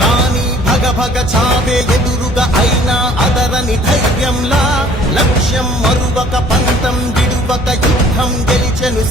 రాణి భగ భగ చావే ఎదురుగా అయినా అదరని ధైర్యంలా లక్ష్యం మరువక పంతం విడువక యుద్ధం గెలిచెను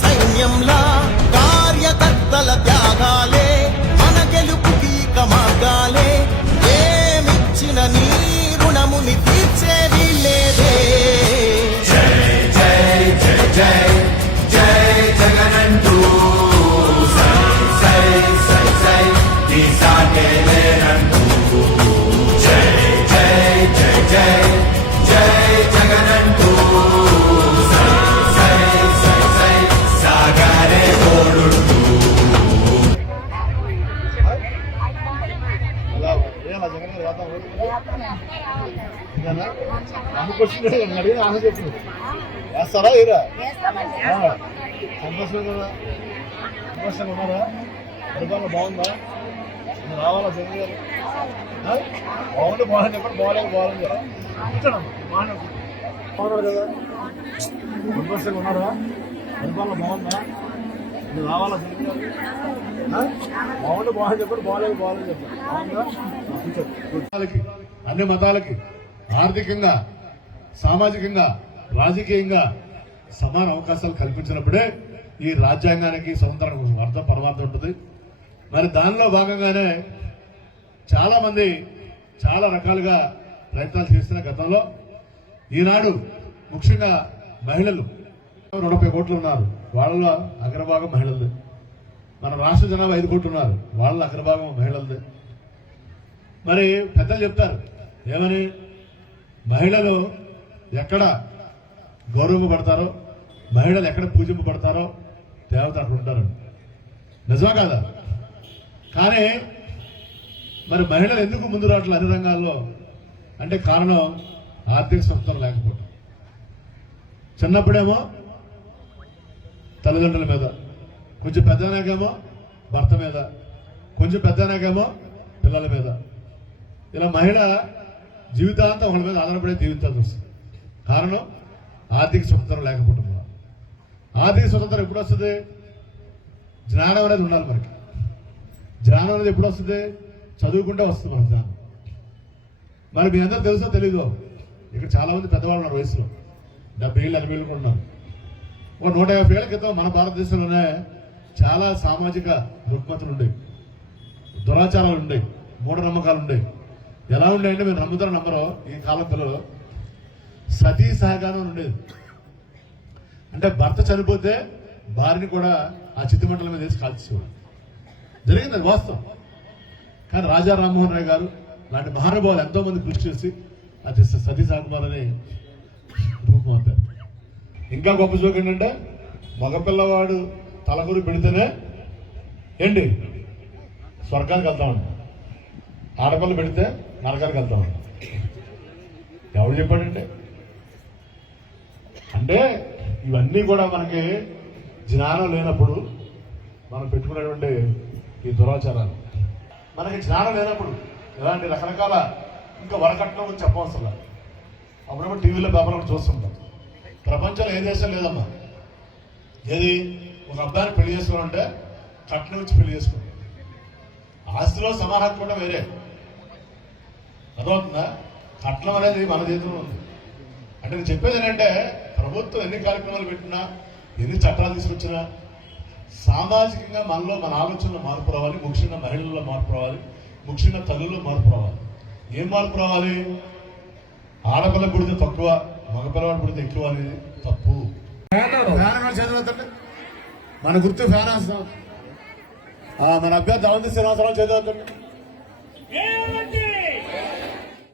అడిగిన ఆన్సర్ చెప్పు వేస్తారా ఏరా? సంతోషం కదా? సంతోషంగా ఉన్నారా? పరిపాలన బాగుందా? రావాలా జగన్ గారు? ఆ? బాగుంది చెప్పండి బాగాలేదు బాగుంది కదా? కూర్చోండి బాగున్నాడు బాగున్నాడు కదా? సంతోషంగా ఉన్నారా? పరిపాలన బాగుందా? మీరు రావాలా జగన్ గారు? ఆ? బాగుంది చెప్పండి బాగాలేదు బాగాలేదు చెప్పండి. బాగుందా. అన్ని మతాలకి ఆర్థికంగా సామాజికంగా రాజకీయంగా సమాన అవకాశాలు కల్పించినప్పుడే ఈ రాజ్యాంగానికి స్వతంత్రానికి అర్థం పరమార్థం ఉంటుంది. మరి దానిలో భాగంగానే చాలామంది చాలా రకాలుగా ప్రయత్నాలు చేస్తున్న గతంలో ఈనాడు ముఖ్యంగా మహిళలు నలభై కోట్లు ఉన్నారు. వాళ్ళలో అగ్రభాగం మహిళలది. మన రాష్ట్ర జనాభా ఐదు కోట్లు ఉన్నారు. వాళ్ళ అగ్రభాగం మహిళలది. మరి పెద్దలు చెప్తారు ఏమని? మహిళలు ఎక్కడ గౌరవింపబడతారో మహిళలు ఎక్కడ పూజింపబడతారో దేవత అక్కడ ఉంటారు. నిజమా కాదా? కానీ మరి మహిళలు ఎందుకు ముందు రావట్లేదు అన్ని రంగాల్లో? అంటే కారణం ఆర్థిక స్వతంత్రం లేకపోవడం చిన్నప్పుడేమో తల్లిదండ్రుల మీద కొంచెం పెద్దనాకేమో భర్త మీద కొంచెం పెద్దనాకేమో పిల్లల మీద. ఇలా మహిళ జీవితాంతం వాళ్ళ మీద ఆధారపడే జీవితాలు వస్తుంది. కారణం ఆర్థిక స్వతంత్రం లేకపోవడం వల్ల. ఆర్థిక స్వతంత్రం ఎప్పుడు వస్తుంది? జ్ఞానం అనేది ఉండాలి మనకి. జ్ఞానం అనేది ఎప్పుడు వస్తుంది? చదువుకుంటే వస్తుంది మన జ్ఞానం. మరి మీ అందరూ తెలుసో తెలీదు? ఇక్కడ చాలామంది పెద్దవాళ్ళు ఉన్నారు వయసులో. డెబ్బై ఏళ్ళు ఎనభై ఏళ్ళు కూడా ఉన్నారు. ఒక నూట యాభై ఏళ్ళ క్రితం మన భారతదేశంలోనే చాలా సామాజిక రుగ్మతలు ఉండేవి. దురాచారాలు ఉండేవి. మూఢనమ్మకాలు ఉండేవి. ఎలా ఉండేయంటే మీరు నమ్ముతారో నమ్మరు ఈ కాలం పిల్లలు. సతీ సహకారం ఉండేది. అంటే భర్త చనిపోతే భార్యని కూడా ఆ చిత్తుమంటల మీద వేసి కాల్చేవాడు జరిగింది అది వాస్తవం. కానీ రాజా రామ్మోహన్ రాయ్ గారు లాంటి మహానుభావులు ఎంతో మంది కృషి చేసి అది సతీ సహకారాలని రూపమాపారు. ఇంకా గొప్ప జోక్ ఏంటంటే మగపిల్లవాడు తలకూరు పెడితేనే ఏంటి? స్వర్గానికి వెళ్తామండి ఆడపిల్ల పెడితే నరకానికి వెళ్తాం. ఎవరు చెప్పాడంటే? అంటే ఇవన్నీ కూడా మనకి జ్ఞానం లేనప్పుడు మనం పెట్టుకునేటువంటి ఈ దురాచారాలు. మనకి జ్ఞానం లేనప్పుడు ఇలాంటి రకరకాల ఇంకా వరకట్నం గురించి చెప్పవసరం అప్పుడప్పుడు టీవీలో పేపర్లో చూస్తుంటాం. ప్రపంచంలో ఏ దేశం లేదమ్మా. ఏది? ఒక అబ్బాయిని పెళ్ళి చేసుకోవాలంటే కట్నం ఇచ్చి పెళ్ళి చేసుకోవాలి. ఆస్తిలో సమాహం కూడా వేరే. అర్థమవుతుందా? కట్నం అనేది మన చేతిలో ఉంది. అంటే నేను చెప్పేది ఏంటంటే ప్రభుత్వం ఎన్ని కార్యక్రమాలు పెట్టినా ఎన్ని చట్టాలు తీసుకొచ్చినా సామాజికంగా మనలో మన ఆలోచనలో మార్పు రావాలి ముఖ్యంగా మహిళల్లో మార్పు రావాలి ముఖ్యంగా తల్లుల్లో మార్పు రావాలి. ఏం మార్పు రావాలి? ఆడపిల్ల పుడితే తక్కువ మగపిల్లవాడు పుడితే ఎక్కువ అనేది తప్పు. ఫ్యాన్ ఎవరు చదివేతండి మన గుర్తు ఫ్యాన్ మన అభ్యర్థి అవంతి శ్రీనివాసరావు చదివేతండి